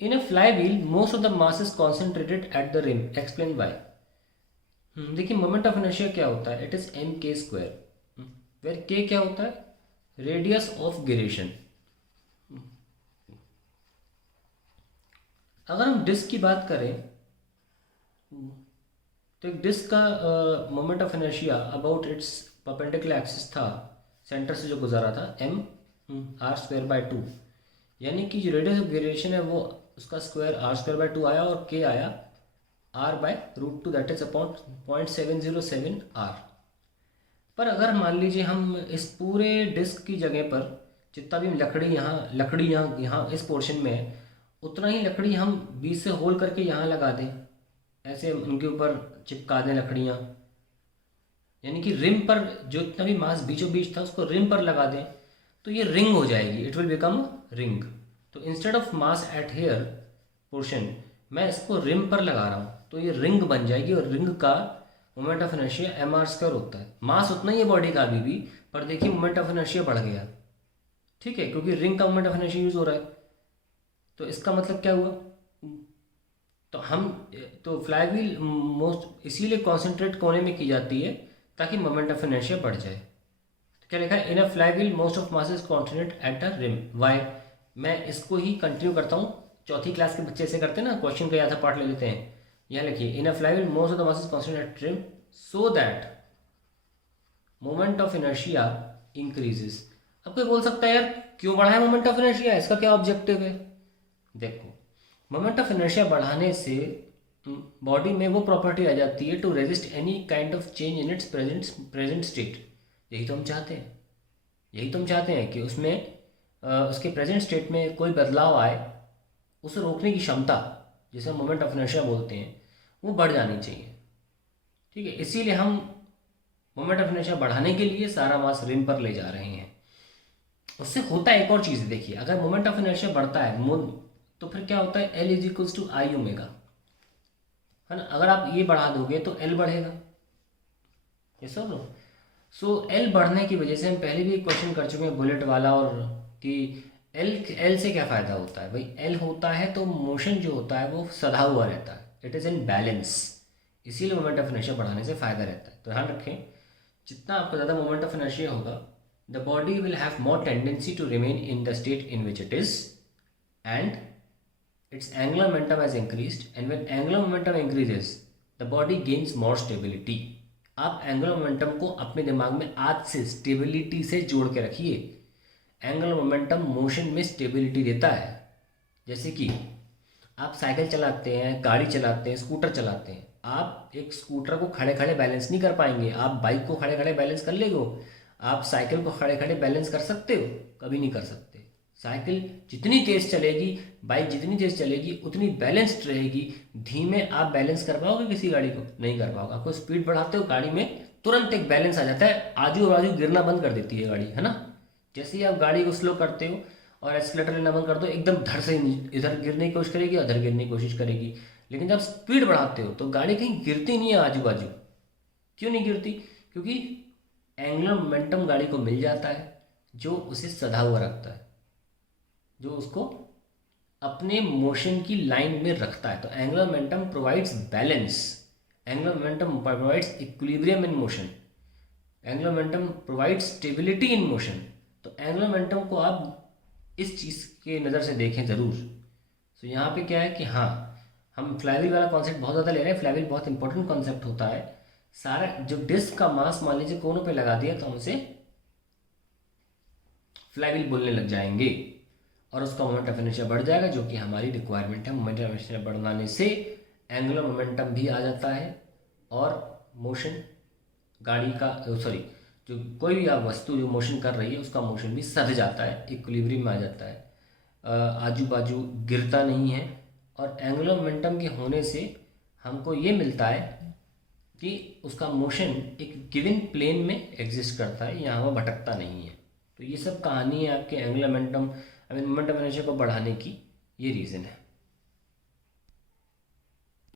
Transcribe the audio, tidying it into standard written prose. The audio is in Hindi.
In a flywheel most of the mass is concentrated at the rim, explain why. देखिए मोमेंट ऑफ इनर्शिया क्या होता है, it is M K square, where K क्या होता है, रेडियस ऑफ गिरेशन। अगर हम डिस्क की बात करें तो एक डिस्क का moment of inertia about its perpendicular axis था, सेंटर से जो गुजारा था, M R square by two, यानी कि जो रेडियस ऑफ गिरेशन है वो उसका square R square by two आया और के आया R by root two, that is upon 0.707 R. पर अगर मान लीजिए हम इस पूरे डिस्क की जगह पर जितना भी लकड़ी यहाँ इस पोर्शन में है, उतना ही लकड़ी हम बीच से होल करके यहाँ लगा दें, ऐसे उनके ऊपर चिपका दें लकड़ियाँ, यानी कि रिम पर जो इतना भी मास बीचों बीच था उसको रिम पर लगा दें, तो ये रिंग हो जाएगी, इट विल बिकम रिंग। तो instead of mass at here portion मैं इसको रिम पर लगा रहा हूँ, तो ये रिंग बन जाएगी, और रिंग का moment of inertia M R square होता है। मास उतना ही है बॉडी का अभी भी, पर देखिए मोमेंट ऑफ इनर्शिया बढ़ गया, ठीक है, क्योंकि रिंग का मोमेंट ऑफ इनर्शिया यूज हो रहा है। तो इसका मतलब क्या हुआ, तो हम तो फ्लाईव्हील मोस्ट इसीलिए कॉन्सेंट्रेट कोने में की जाती है ताकि मोमेंट ऑफ इनर्शिया बढ़ जाए। तो क्या लिखा है, in a flywheel most of mass is concentrate at the rim, why. मैं इसको ही कंटिन्यू करता हूँ, चौथी क्लास के बच्चे ऐसे करते हैं ना, क्वेश्चन का आधा पार्ट ले लेते हैं। यहाँ लिखिए, in a flywheel most of the mass is concentrate at rim so that moment of inertia increases. अब कोई बोल सकता है यार क्यों बढ़ाए मोमेंट ऑफ इनर्शिया, इसका क्या ऑब्जेक्टिव है। देखो मोमेंट ऑफ इनर्शिया बढ़ाने से बॉडी में वो प्रॉपर्टी आ जाती है to resist any kind of change in its present state. यही तो हम चाहते हैं, यही तो हम चाहते हैं कि उसमें उसके प्रेजेंट स्टेट में कोई बदलाव आए, उसे रोकने की क्षमता जिसे हम मोमेंट ऑफ इनर्शिया बोलते हैं वो बढ़ जानी चाहिए, ठीक है। इसीलिए हम मोमेंट ऑफ इनर्शिया बढ़ाने के लिए सारा मास रिम पर ले जा रहे हैं। उससे होता है एक और चीज़, देखिए अगर मोमेंट ऑफ इनर्शिया बढ़ता है तो फिर क्या होता है, L is equals to I omega, है ना। अगर आप ये बढ़ा दोगे तो एल बढ़ेगा, ये सब लो। सो एल बढ़ने की वजह से हम पहले भी एक क्वेश्चन कर चुके हैं बुलेट वाला, और कि एल एल से क्या फ़ायदा होता है भाई, एल होता है तो मोशन जो होता है वो सधा हुआ रहता है, इट इज़ इन बैलेंस, इसीलिए मोमेंट ऑफ इनर्शिया बढ़ाने से फ़ायदा रहता है। तो ध्यान रखें, जितना आपका ज़्यादा मोमेंट ऑफ इनर्शिया होगा, the body will have more tendency to remain in the state in which it is, and its angular momentum has increased, and when angular momentum increases the body gains more stability। आप एंगुलर मोमेंटम को अपने दिमाग में आज से स्टेबिलिटी से जोड़ के रखिए। एंगुलर मोमेंटम मोशन में स्टेबिलिटी देता है। जैसे कि आप साइकिल चलाते हैं, गाड़ी चलाते हैं, स्कूटर चलाते हैं, आप एक स्कूटर को खड़े खड़े बैलेंस नहीं कर पाएंगे, आप बाइक को खड़े खड़े बैलेंस कर लेगो, आप साइकिल को खड़े खड़े बैलेंस कर सकते हो, कभी नहीं कर सकते। साइकिल जितनी तेज़ चलेगी, बाइक जितनी तेज़ चलेगी उतनी बैलेंस्ड रहेगी। धीमे आप बैलेंस कर पाओगे किसी गाड़ी को, नहीं कर पाओगे। आपको स्पीड बढ़ाते हो गाड़ी में तुरंत एक बैलेंस आ जाता है, आजू बाजू गिरना बंद कर देती है गाड़ी, है ना। जैसे ही आप गाड़ी को स्लो करते हो और एक्सीलेटर लेना बंद कर दो, एकदम धड़ से इधर गिरने की कोशिश करेगी, उधर गिरने की कोशिश करेगी। लेकिन जब स्पीड बढ़ाते हो तो गाड़ी कहीं गिरती नहीं है आजू बाजू। क्यों नहीं गिरती, क्योंकि एंगुलर मोमेंटम गाड़ी को मिल जाता है जो उसे सधा हुआ रखता है, जो उसको अपने मोशन की लाइन में रखता है। तो angular momentum provides balance, angular momentum provides equilibrium in motion, angular momentum provides stability in motion. तो एंगुलर मोमेंटम को आप इस चीज़ के नज़र से देखें ज़रूर। तो यहाँ पे क्या है कि हाँ, हम फ्लाईव्हील वाला कॉन्सेप्ट बहुत ज़्यादा ले रहे हैं। फ्लाईव्हील बहुत इंपॉर्टेंट कॉन्सेप्ट होता है। सारा जो डिस्क का मास मान लीजिए कोनों पे लगा दिया तो हम उसे फ्लाईव्हील बोलने लग जाएंगे, और उसका मोमेंट ऑफ इनर्शिया बढ़ जाएगा, जो कि हमारी रिक्वायरमेंट है। मोमेंट ऑफ इनर्शिया बढ़ाने से एंगुलर मोमेंटम भी आ जाता है, और मोशन गाड़ी का सॉरी जो कोई भी आप वस्तु जो मोशन कर रही है उसका मोशन भी सध जाता है, इक्विलिब्रियम में आ जाता है, आजू बाजू गिरता नहीं है। और एंगुलर मोमेंटम के होने से हमको ये मिलता है कि उसका मोशन एक गिवन प्लेन में एग्जिस्ट करता है, यहाँ वो भटकता नहीं है। तो ये सब कहानी है आपके angular momentum moment of inertia को बढ़ाने की, ये रीज़न है।